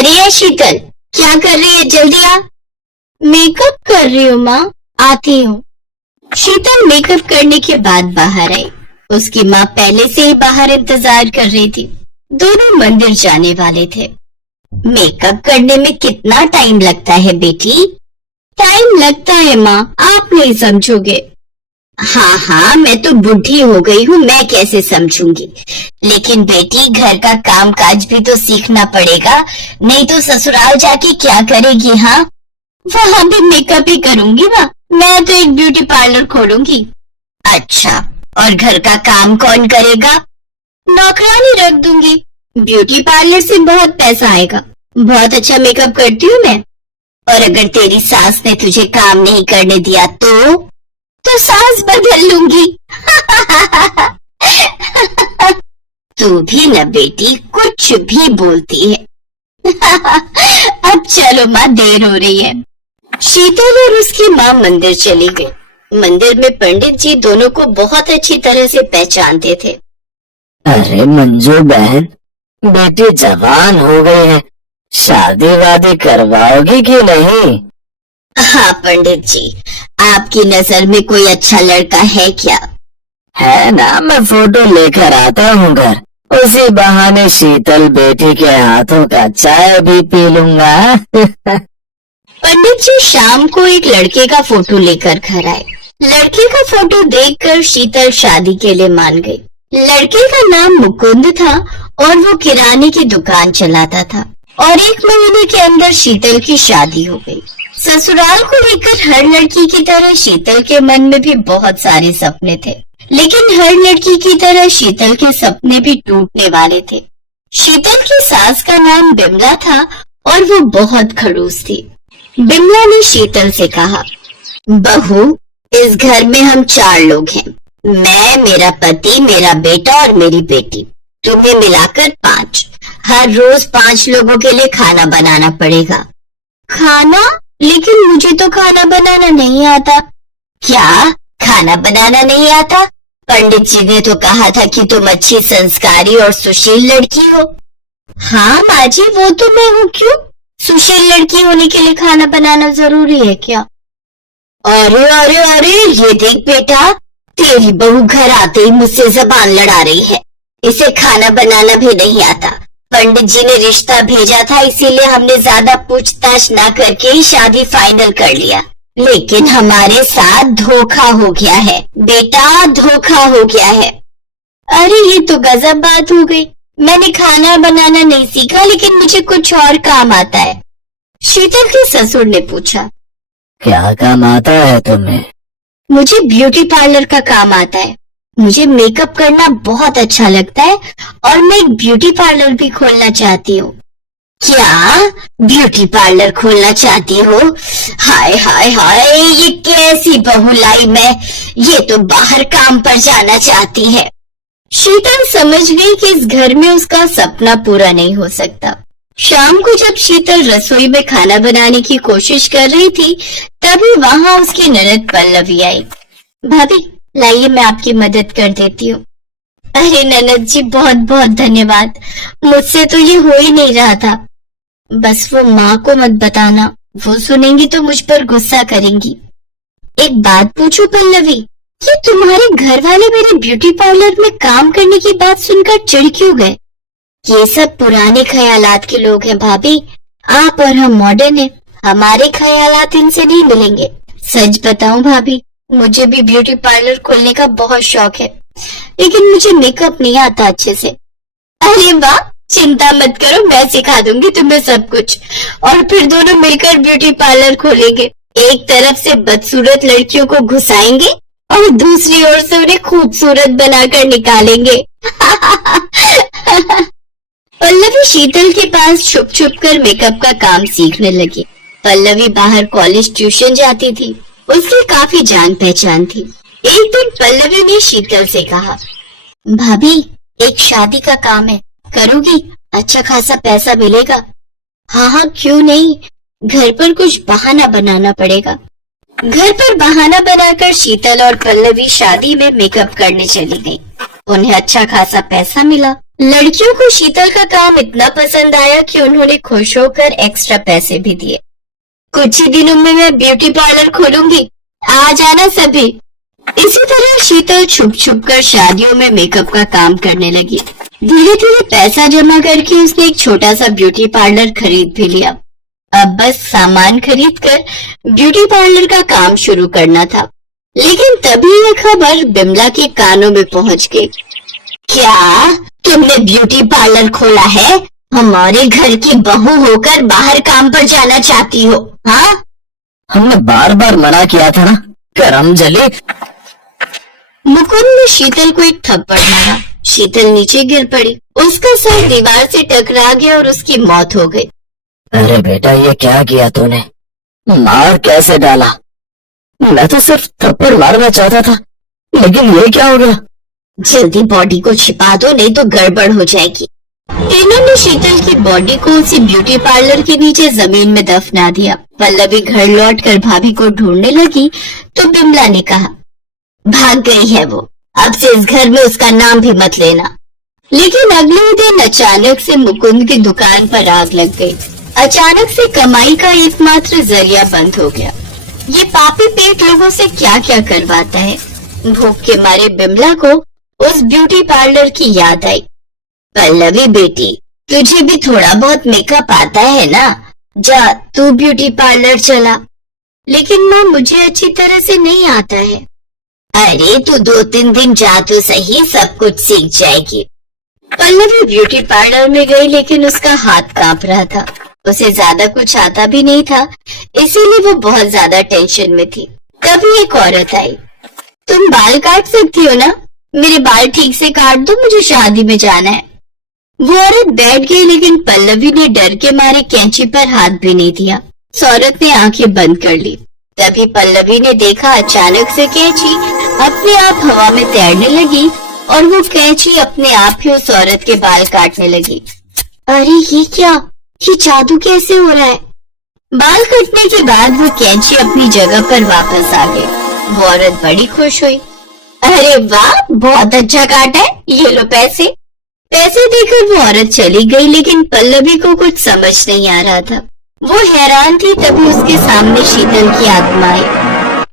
अरे यार शीतल, क्या कर रही है? जल्दी आ। मेकअप कर रही हूँ माँ, आती हूँ। शीतल मेकअप करने के बाद बाहर आई। उसकी माँ पहले से ही बाहर इंतजार कर रही थी। दोनों मंदिर जाने वाले थे। मेकअप करने में कितना टाइम लगता है बेटी? टाइम लगता है माँ, आप नहीं समझोगे। हाँ हाँ, मैं तो बुढ़ी हो गई हूँ, मैं कैसे समझूंगी। लेकिन बेटी, घर का काम काज भी तो सीखना पड़ेगा, नहीं तो ससुराल जाके क्या करेगी? हाँ, वहाँ भी मेकअप ही करूंगी ना, मैं तो एक ब्यूटी पार्लर खोलूंगी। अच्छा, और घर का काम कौन करेगा? नौकरानी रख दूंगी। ब्यूटी पार्लर से बहुत पैसा आएगा, बहुत अच्छा मेकअप करती हूँ मैं। और अगर तेरी सास ने तुझे काम नहीं करने दिया तो सास बदल लूंगी। तू भी न बेटी, कुछ भी बोलती है। अब चलो माँ, देर हो रही है। शीतल और उसकी माँ मंदिर चली गई। मंदिर में पंडित जी दोनों को बहुत अच्छी तरह से पहचानते थे। अरे मंजू बहन, बेटी जवान हो गई है, शादी वादी करवाओगी कि नहीं? हाँ पंडित जी, आपकी नजर में कोई अच्छा लड़का है क्या? है ना, मैं फोटो लेकर आता हूँ घर, उसी बहाने शीतल बेटी के हाथों का चाय भी पी लूंगा। पंडित जी शाम को एक लड़के का फोटो लेकर घर आए। लड़के का फोटो देखकर शीतल शादी के लिए मान गई। लड़के का नाम मुकुंद था और वो किराने की दुकान चलाता था। और 1 महीने के अंदर शीतल की शादी हो गई। ससुराल को लेकर हर लड़की की तरह शीतल के मन में भी बहुत सारे सपने थे, लेकिन हर लड़की की तरह शीतल के सपने भी टूटने वाले थे। शीतल की सास का नाम बिमला था और वो बहुत खड़ूस थी। बिमला ने शीतल से कहा, बहू, इस घर में हम 4 लोग हैं, मैं, मेरा पति, मेरा बेटा और मेरी बेटी, तुम्हें मिलाकर 5। हर रोज 5 लोगों के लिए खाना बनाना पड़ेगा। खाना? लेकिन मुझे तो खाना बनाना नहीं आता। क्या खाना बनाना नहीं आता? पंडित जी ने तो कहा था कि तुम अच्छी संस्कारी और सुशील लड़की हो। हाँ माँ जी, वो तो मैं हूँ। क्यों, सुशील लड़की होने के लिए खाना बनाना जरूरी है क्या? अरे अरे अरे, ये देख बेटा, तेरी बहू घर आते ही मुझसे जबान लड़ा रही है। इसे खाना बनाना भी नहीं आता। पंडित जी ने रिश्ता भेजा था, इसीलिए हमने ज्यादा पूछताछ ना करके ही शादी फाइनल कर लिया। लेकिन हमारे साथ धोखा हो गया है बेटा, धोखा हो गया है। अरे ये तो गजब बात हो गई। मैंने खाना बनाना नहीं सीखा, लेकिन मुझे कुछ और काम आता है। शीतल के ससुर ने पूछा, क्या काम आता है तुम्हें? मुझे ब्यूटी पार्लर का काम आता है। मुझे मेकअप करना बहुत अच्छा लगता है और मैं एक ब्यूटी पार्लर भी खोलना चाहती हूँ। क्या ब्यूटी पार्लर खोलना चाहती हो? हाय हाय हाय, ये कैसी बहू लाई मैं, ये तो बाहर काम पर जाना चाहती है। शीतल समझ गई कि इस घर में उसका सपना पूरा नहीं हो सकता। शाम को जब शीतल रसोई में खाना बनाने की कोशिश कर रही थी, तभी वहां उसकी ननद पल्लवी आई। भाभी लाइए, मैं आपकी मदद कर देती हूँ। अरे ननद जी, बहुत बहुत धन्यवाद, मुझसे तो ये हो ही नहीं रहा था। बस वो माँ को मत बताना, वो सुनेंगी तो मुझ पर गुस्सा करेंगी। एक बात पूछूं पल्लवी, ये तुम्हारे घर वाले मेरे ब्यूटी पार्लर में काम करने की बात सुनकर चिढ़ क्यों गए? ये सब पुराने ख्यालात के लोग हैं भाभी, आप और हम मॉडर्न हैं, हमारे ख्यालात इनसे नहीं मिलेंगे। सच बताऊं भाभी, मुझे भी ब्यूटी पार्लर खोलने का बहुत शौक है, लेकिन मुझे मेकअप नहीं आता अच्छे से। अरे वाह, चिंता मत करो, मैं सिखा दूंगी तुम्हें सब कुछ, और फिर दोनों मिलकर ब्यूटी पार्लर खोलेंगे। एक तरफ से बदसूरत लड़कियों को घुसाएंगे और दूसरी ओर से उन्हें खूबसूरत बनाकर निकालेंगे। पल्लवी शीतल के पास छुप छुप कर मेकअप का काम सीखने लगी। पल्लवी बाहर कॉलेज ट्यूशन जाती थी, उसकी काफी जान पहचान थी। एक दिन पल्लवी ने शीतल से कहा, भाभी एक शादी का काम है, करोगी? अच्छा खासा पैसा मिलेगा। हाँ हाँ, क्यों नहीं, घर पर कुछ बहाना बनाना पड़ेगा। घर पर बहाना बनाकर शीतल और पल्लवी शादी में मेकअप करने चली गई। उन्हें अच्छा खासा पैसा मिला, लड़कियों को शीतल का काम इतना पसंद आया कि उन्होंने खुश होकर एक्स्ट्रा पैसे भी दिए। कुछ ही दिनों में मैं ब्यूटी पार्लर खोलूंगी, आ जाना सभी। इसी तरह शीतल छुप छुप कर शादियों में मेकअप का काम करने लगी। धीरे धीरे पैसा जमा करके उसने एक छोटा सा ब्यूटी पार्लर खरीद भी लिया। अब बस सामान खरीद कर ब्यूटी पार्लर का काम शुरू करना था। लेकिन तभी यह खबर बिमला के कानों में पहुंच गई। क्या तुमने ब्यूटी पार्लर खोला है? हमारे घर की बहू होकर बाहर काम पर जाना चाहती हो? हाँ, हमने बार बार मना किया था ना, करम जले। मुकुंद ने शीतल को एक थप्पड़ मारा। शीतल नीचे गिर पड़ी। उसका सर दीवार से टकरा गया और उसकी मौत हो गई। अरे बेटा, ये क्या किया तूने? मार कैसे डाला? मैं तो सिर्फ थप्पड़ मारना चाहता था, लेकिन ये क्या हो गया? जल्दी बॉडी को छिपा दो, नहीं तो गड़बड़ हो जाएगी। तीनों ने शीतल की बॉडी को उसी ब्यूटी पार्लर के नीचे जमीन में दफना दिया। पल्लवी घर लौटकर भाभी को ढूंढने लगी तो बिमला ने कहा, भाग गई है वो, अब से इस घर में उसका नाम भी मत लेना। लेकिन अगले ही दिन अचानक से मुकुंद की दुकान पर आग लग गई। अचानक से कमाई का एकमात्र जरिया बंद हो गया। ये पापी पेट लोगों से क्या क्या करवाता है। भूख के मारे बिमला को उस ब्यूटी पार्लर की याद आई। पल्लवी बेटी, तुझे भी थोड़ा बहुत मेकअप आता है ना? जा तू ब्यूटी पार्लर चला। लेकिन माँ, मुझे अच्छी तरह से नहीं आता है। अरे तू 2-3 दिन जा तो सही, सब कुछ सीख जाएगी। पल्लवी ब्यूटी पार्लर में गई, लेकिन उसका हाथ कांप रहा था। उसे ज्यादा कुछ आता भी नहीं था, इसीलिए वो बहुत ज्यादा टेंशन में थी। तभी एक औरत आई। तुम बाल काट सकती हो ना? मेरे बाल ठीक से काट दो, मुझे शादी में जाना है। वो औरत बैठ गई, लेकिन पल्लवी ने डर के मारे कैंची पर हाथ भी नहीं दिया। उस औरत ने आंखें बंद कर ली। तभी पल्लवी ने देखा, अचानक से कैंची अपने आप हवा में तैरने लगी और वो कैंची अपने आप ही उस औरत के बाल काटने लगी। अरे ये क्या, ये जादू कैसे हो रहा है? बाल कटने के बाद वो कैंची अपनी जगह पर वापस आ गई। वो औरत बड़ी खुश हुई। अरे वाह, बहुत अच्छा काटा है, ये लो पैसे। पैसे देकर वो औरत चली गई, लेकिन पल्लवी को कुछ समझ नहीं आ रहा था। वो हैरान थी। तभी उसके सामने शीतल की आत्मा आई।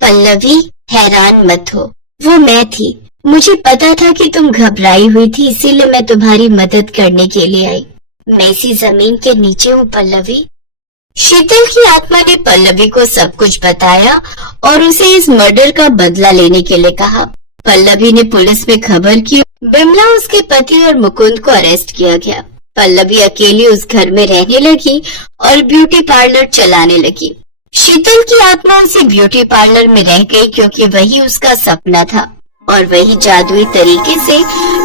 पल्लवी, हैरान मत हो, वो मैं थी। मुझे पता था कि तुम घबराई हुई थी, इसीलिए मैं तुम्हारी मदद करने के लिए आई। मैं इसी जमीन के नीचे हूँ पल्लवी। शीतल की आत्मा ने पल्लवी को सब कुछ बताया और उसे इस मर्डर का बदला लेने के लिए कहा। पल्लवी ने पुलिस में खबर की। बिमला, उसके पति और मुकुंद को अरेस्ट किया गया। पल्लवी अकेली उस घर में रहने लगी और ब्यूटी पार्लर चलाने लगी। शीतल की आत्मा उसी ब्यूटी पार्लर में रह गई, क्योंकि वही उसका सपना था और वही जादुई तरीके से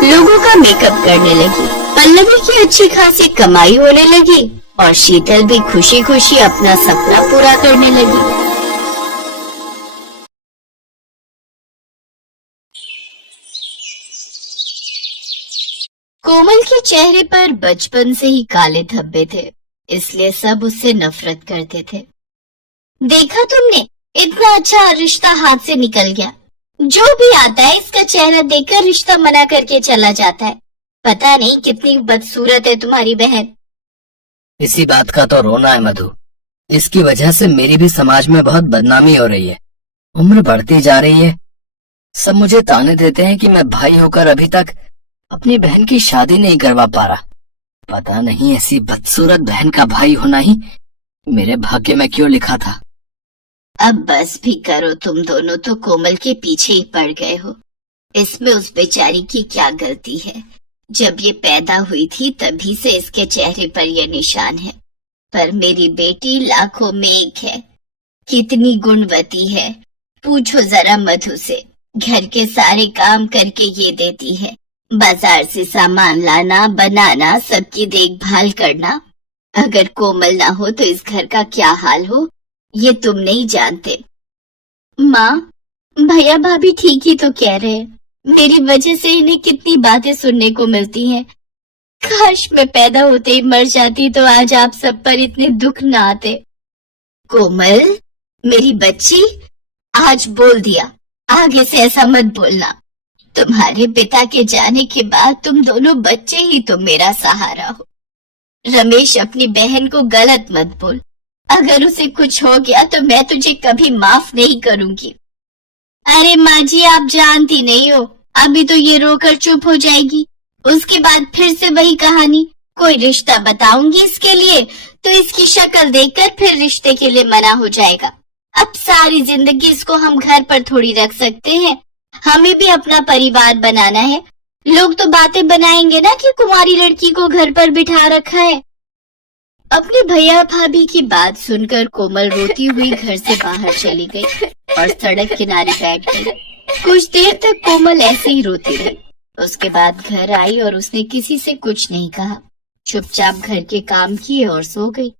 लोगों का मेकअप करने लगी। पल्लवी की अच्छी खासी कमाई होने लगी और शीतल भी खुशी खुशी अपना सपना पूरा करने लगी। कोमल के चेहरे पर बचपन से ही काले धब्बे थे, इसलिए सब उससे नफरत करते थे। देखा तुमने, इतना अच्छा रिश्ता हाथ से निकल गया। जो भी आता है इसका चेहरा देखकर रिश्ता मना करके चला जाता है। पता नहीं कितनी बदसूरत है तुम्हारी बहन। इसी बात का तो रोना है मधु। इसकी वजह से मेरी भी समाज में बहुत बदनामी हो रही है। उम्र बढ़ती जा रही है। सब मुझे ताने देते हैं कि मैं भाई होकर अभी तक अपनी बहन की शादी नहीं करवा पा रहा। पता नहीं ऐसी बदसूरत बहन का भाई होना ही मेरे भाग्य में क्यों लिखा था। अब बस भी करो, तुम दोनों तो कोमल के पीछे ही पड़ गए हो। इसमें उस बेचारी की क्या गलती है? जब ये पैदा हुई थी तभी से इसके चेहरे पर यह निशान है। पर मेरी बेटी लाखों में एक है। कितनी गुणवती है, पूछो जरा मधु से। घर के सारे काम करके ये देती है। बाजार से सामान लाना, बनाना, सबकी देखभाल करना। अगर कोमल ना हो तो इस घर का क्या हाल हो, ये तुम नहीं जानते। माँ, भैया भाभी ठीक ही तो कह रहे हैं। मेरी वजह से इन्हें कितनी बातें सुनने को मिलती हैं। काश मैं पैदा होते ही मर जाती तो आज आप सब पर इतने दुख ना आते। कोमल, मेरी बच्ची, आज बोल दिया, आगे से ऐसा मत बोलना। तुम्हारे पिता के जाने के बाद तुम दोनों बच्चे ही तो मेरा सहारा हो। रमेश, अपनी बहन को गलत मत बोल। अगर उसे कुछ हो गया तो मैं तुझे कभी माफ नहीं करूंगी। अरे माँ जी, आप जानती नहीं हो, अभी तो ये रोकर चुप हो जाएगी, उसके बाद फिर से वही कहानी। कोई रिश्ता बताऊंगी इसके लिए तो इसकी शक्ल देखकर फिर रिश्ते के लिए मना हो जाएगा। अब सारी जिंदगी इसको हम घर पर थोड़ी रख सकते हैं, हमें भी अपना परिवार बनाना है। लोग तो बातें बनाएंगे ना कि कुंवारी लड़की को घर पर बिठा रखा है। अपने भैया भाभी की बात सुनकर कोमल रोती हुई घर से बाहर चली गई और सड़क किनारे बैठ गई। कुछ देर तक कोमल ऐसे ही रोती रही। उसके बाद घर आई और उसने किसी से कुछ नहीं कहा, चुपचाप घर के काम किए और सो गई।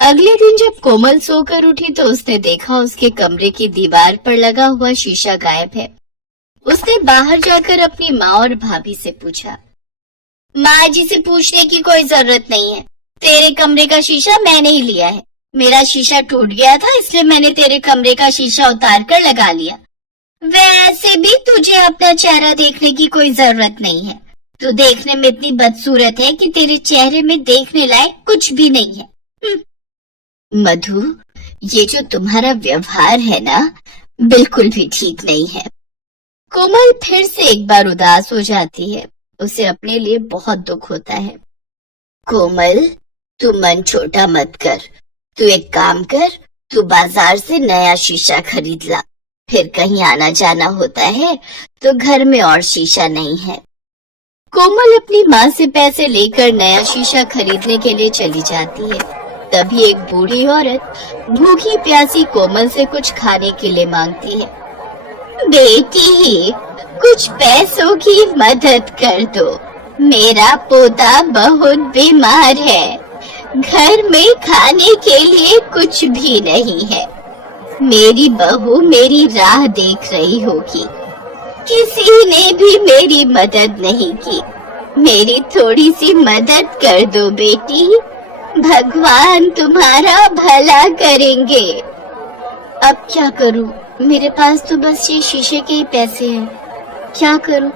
अगले दिन जब कोमल सोकर उठी तो उसने देखा उसके कमरे की दीवार पर लगा हुआ शीशा गायब है। उसने बाहर जाकर अपनी माँ और भाभी से पूछा। माँ जी से पूछने की कोई जरूरत नहीं है, तेरे कमरे का शीशा मैंने ही लिया है। मेरा शीशा टूट गया था इसलिए मैंने तेरे कमरे का शीशा उतार कर लगा लिया। वैसे भी तुझे अपना चेहरा देखने की कोई जरूरत नहीं है, तू देखने में इतनी बदसूरत है कि तेरे चेहरे में देखने लायक कुछ भी नहीं है। मधु, ये जो तुम्हारा व्यवहार है ना, बिल्कुल भी ठीक नहीं है। कोमल फिर से एक बार उदास हो जाती है। उसे अपने लिए बहुत दुख होता है। कोमल, तू मन छोटा मत कर। तू एक काम कर, तू बाजार से नया शीशा खरीद ला। फिर कहीं आना जाना होता है तो घर में और शीशा नहीं है। कोमल अपनी माँ से पैसे लेकर नया शीशा खरीदने के लिए चली जाती है। तभी एक बूढ़ी औरत भूखी प्यासी कोमल से कुछ खाने के लिए मांगती है। बेटी, कुछ पैसों की मदद कर दो, मेरा पोता बहुत बीमार है, घर में खाने के लिए कुछ भी नहीं है। मेरी बहू मेरी राह देख रही होगी, किसी ने भी मेरी मदद नहीं की, मेरी थोड़ी सी मदद कर दो बेटी, भगवान तुम्हारा भला करेंगे। अब क्या करूं, मेरे पास तो बस ये शीशे के ही पैसे हैं, क्या करूं?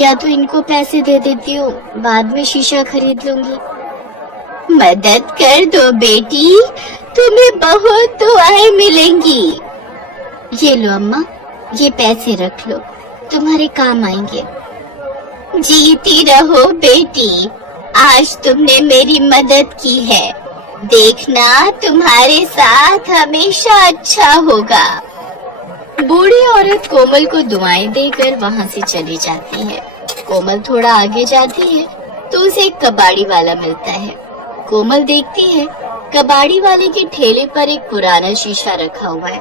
या तो इनको पैसे दे देती हूँ, बाद में शीशा खरीद लूंगी। मदद कर दो बेटी, तुम्हें बहुत दुआएं मिलेंगी। ये लो अम्मा, ये पैसे रख लो, तुम्हारे काम आएंगे। जीती रहो बेटी, आज तुमने मेरी मदद की है, देखना तुम्हारे साथ हमेशा अच्छा होगा। बूढ़ी औरत कोमल को दुआएं देकर वहाँ से चली जाती है। कोमल थोड़ा आगे जाती है तो उसे एक कबाड़ी वाला मिलता है। कोमल देखती है कबाड़ी वाले के ठेले पर एक पुराना शीशा रखा हुआ है।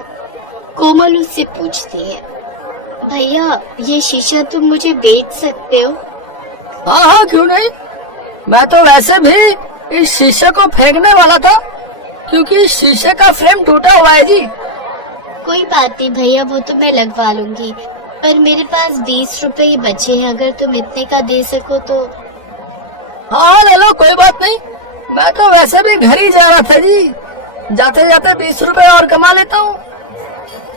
कोमल उससे पूछती है, भैया ये शीशा तुम मुझे बेच सकते हो? हाँ हाँ, क्यों नहीं। मैं तो वैसे भी इस शीशे को फेंकने वाला था, क्योंकि इस शीशे का फ्रेम टूटा हुआ है जी। कोई बात नहीं भैया, वो तो मैं लगवा लूंगी, पर मेरे पास 20 रुपए ही बचे हैं, अगर तुम इतने का दे सको तो। हाँ ले लो, कोई बात नहीं। मैं तो वैसे भी घर ही जा रहा था जी, जाते जाते 20 रुपए और कमा लेता हूँ।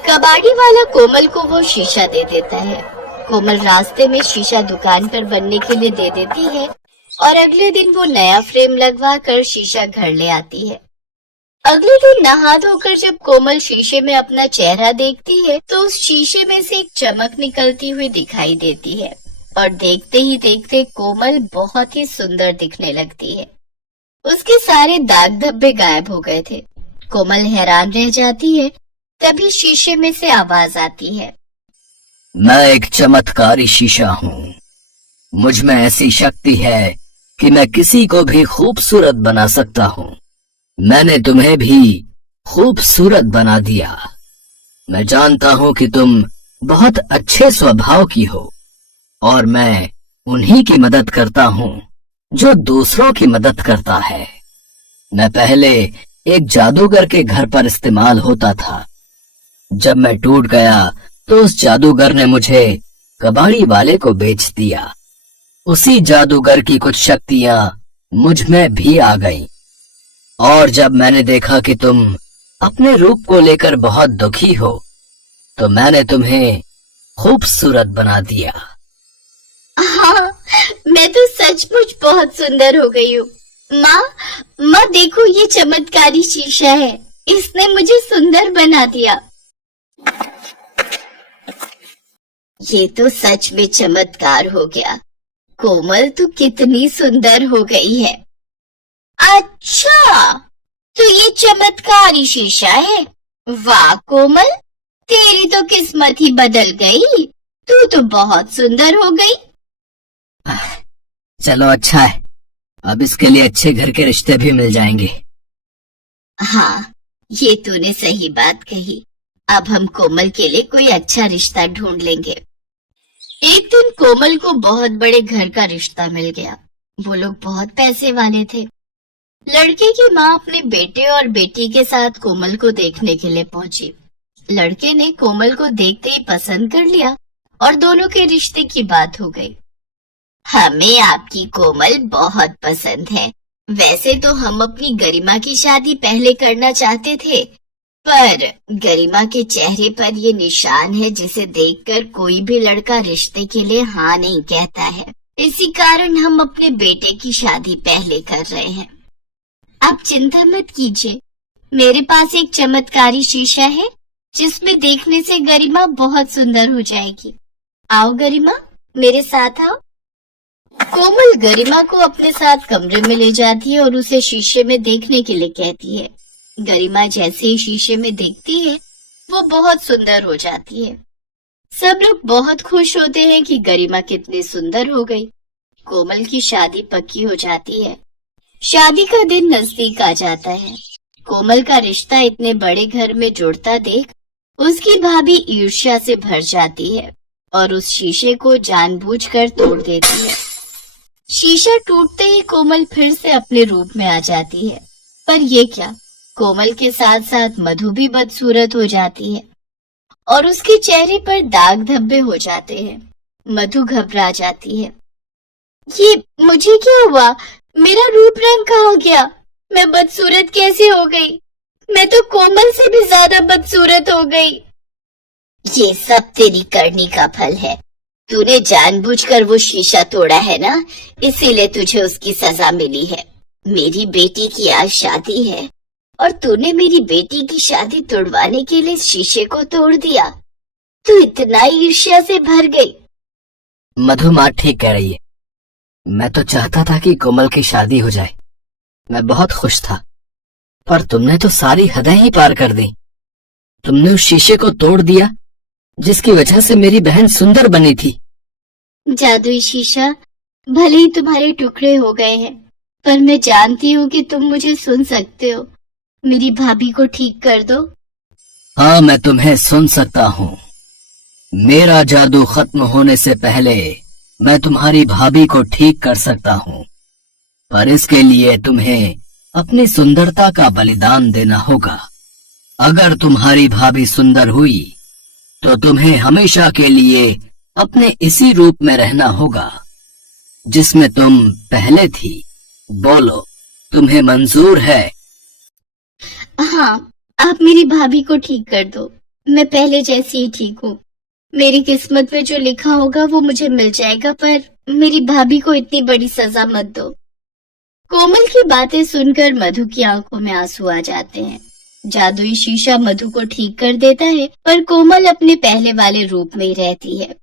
कबाड़ी वाला कोमल को वो शीशा दे देता है। कोमल रास्ते में शीशा दुकान पर बनने के लिए दे देती है और अगले दिन वो नया फ्रेम लगवा कर शीशा घर ले आती है। अगले दिन नहा धोकर जब कोमल शीशे में अपना चेहरा देखती है तो उस शीशे में से एक चमक निकलती हुई दिखाई देती है और देखते ही देखते कोमल बहुत ही सुंदर दिखने लगती है। उसके सारे दाग धब्बे गायब हो गए थे। कोमल हैरान रह जाती है। तभी शीशे में से आवाज आती है, मैं एक चमत्कारी शीशा हूँ, मुझ में ऐसी शक्ति है कि मैं किसी को भी खूबसूरत बना सकता हूँ। मैंने तुम्हें भी खूबसूरत बना दिया। मैं जानता हूँ कि तुम बहुत अच्छे स्वभाव की हो और मैं उन्हीं की मदद करता हूँ जो दूसरों की मदद करता है। मैं पहले एक जादूगर के घर पर इस्तेमाल होता था। जब मैं टूट गया तो उस जादूगर ने मुझे कबाड़ी वाले को बेच दिया। उसी जादूगर की कुछ शक्तियां मुझ में भी आ गईं। और जब मैंने देखा कि तुम अपने रूप को लेकर बहुत दुखी हो तो मैंने तुम्हें खूबसूरत बना दिया। हाँ, मैं तो सचमुच बहुत सुंदर हो गई हूँ। माँ देखो, ये चमत्कारी शीशा है, इसने मुझे सुंदर बना दिया। ये तो सच में चमत्कार हो गया। कोमल, तू कितनी सुंदर हो गई है। अच्छा, तो ये चमत्कारी शीशा है। वाह कोमल, तेरी तो किस्मत ही बदल गई, तू तो बहुत सुंदर हो गई। चलो अच्छा है, अब इसके लिए अच्छे घर के रिश्ते भी मिल जाएंगे। हाँ, ये तूने सही बात कही। अब हम कोमल के लिए कोई अच्छा रिश्ता ढूंढ लेंगे। एक दिन कोमल को बहुत बड़े घर का रिश्ता मिल गया। वो लोग बहुत पैसे वाले थे। लड़के की माँ अपने बेटे और बेटी के साथ कोमल को देखने के लिए पहुंची। लड़के ने कोमल को देखते ही पसंद कर लिया और दोनों के रिश्ते की बात हो गई। हमें आपकी कोमल बहुत पसंद है। वैसे तो हम अपनी गरिमा की शादी पहले करना चाहते थे, पर गरिमा के चेहरे पर ये निशान है जिसे देखकर कोई भी लड़का रिश्ते के लिए हाँ नहीं कहता है। इसी कारण हम अपने बेटे की शादी पहले कर रहे हैं। आप चिंता मत कीजिए, मेरे पास एक चमत्कारी शीशा है जिसमें देखने से गरिमा बहुत सुंदर हो जाएगी। आओ गरिमा, मेरे साथ आओ। कोमल गरिमा को अपने साथ कमरे में ले जाती है और उसे शीशे में देखने के लिए कहती है। गरिमा जैसे ही शीशे में देखती है, वो बहुत सुंदर हो जाती है। सब लोग बहुत खुश होते हैं कि गरिमा कितनी सुंदर हो गई। कोमल की शादी पक्की हो जाती है। शादी का दिन नजदीक आ जाता है। कोमल का रिश्ता इतने बड़े घर में जुड़ता देख उसकी भाभी ईर्ष्या से भर जाती है और उस शीशे को जानबूझकर तोड़ देती है। शीशा टूटते ही कोमल फिर से अपने रूप में आ जाती है। पर ये क्या, कोमल के साथ साथ मधु भी बदसूरत हो जाती है और उसके चेहरे पर दाग धब्बे हो जाते हैं। मधु घबरा जाती है। ये मुझे क्या हुआ? मेरा रूप रंग कहाँ गया? मैं बदसूरत कैसे हो गई? मैं तो कोमल से भी ज्यादा बदसूरत हो गई। ये सब तेरी करनी का फल है। तूने जानबूझकर वो शीशा तोड़ा है ना, इसीलिए तुझे उसकी सजा मिली है। मेरी बेटी की आज शादी है और तूने मेरी बेटी की शादी तोड़वाने के लिए शीशे को तोड़ दिया। तू इतना ईर्ष्या से भर गई। मधु माँ ठीक कह रही है। मैं तो चाहता था कि कोमल की शादी हो जाए। मैं बहुत खुश था, पर तुमने तो सारी हदें ही पार कर दी। तुमने उस शीशे को तोड़ दिया जिसकी वजह से मेरी बहन सुंदर बनी थी। जादुई शीशा, भले ही तुम्हारे टुकड़े हो गए हैं, पर मैं जानती हूँ कि तुम मुझे सुन सकते हो। मेरी भाभी को ठीक कर दो। हाँ, मैं तुम्हें सुन सकता हूँ। मेरा जादू खत्म होने से पहले मैं तुम्हारी भाभी को ठीक कर सकता हूँ, पर इसके लिए तुम्हें अपनी सुंदरता का बलिदान देना होगा। अगर तुम्हारी भाभी सुंदर हुई तो तुम्हें हमेशा के लिए अपने इसी रूप में रहना होगा जिसमें तुम पहले थी। बोलो, तुम्हें मंजूर है? हाँ, आप मेरी भाभी को ठीक कर दो। मैं पहले जैसी ही ठीक हूँ। मेरी किस्मत में जो लिखा होगा वो मुझे मिल जाएगा, पर मेरी भाभी को इतनी बड़ी सजा मत दो। कोमल की बातें सुनकर मधु की आंखों में आंसू आ जाते हैं। जादुई शीशा मधु को ठीक कर देता है, पर कोमल अपने पहले वाले रूप में ही रहती है।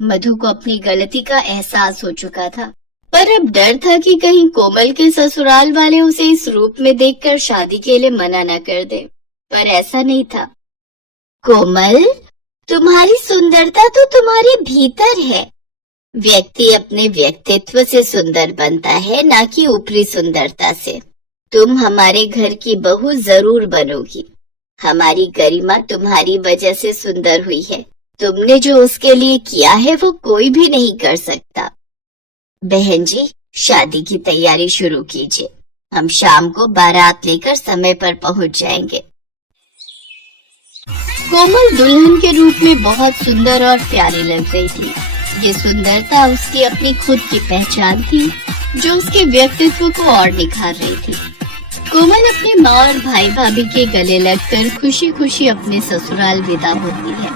मधु को अपनी गलती का एहसास हो चुका था, पर अब डर था कि कहीं कोमल के ससुराल वाले उसे इस रूप में देखकर शादी के लिए मना न कर दे। पर ऐसा नहीं था। कोमल, तुम्हारी सुंदरता तो तुम्हारे भीतर है। व्यक्ति अपने व्यक्तित्व से सुंदर बनता है, ना कि ऊपरी सुंदरता से। तुम हमारे घर की बहू जरूर बनोगी। हमारी गरिमा तुम्हारी वजह से सुंदर हुई है। तुमने जो उसके लिए किया है वो कोई भी नहीं कर सकता। बहन जी, शादी की तैयारी शुरू कीजिए। हम शाम को बारात लेकर समय पर पहुंच जाएंगे। कोमल दुल्हन के रूप में बहुत सुंदर और प्यारी लग रही थी। ये सुंदरता उसकी अपनी खुद की पहचान थी, जो उसके व्यक्तित्व को और निखार रही थी। कोमल अपने माँ और भाई भाभी के गले लगकर खुशी खुशी अपने ससुराल विदा होती है।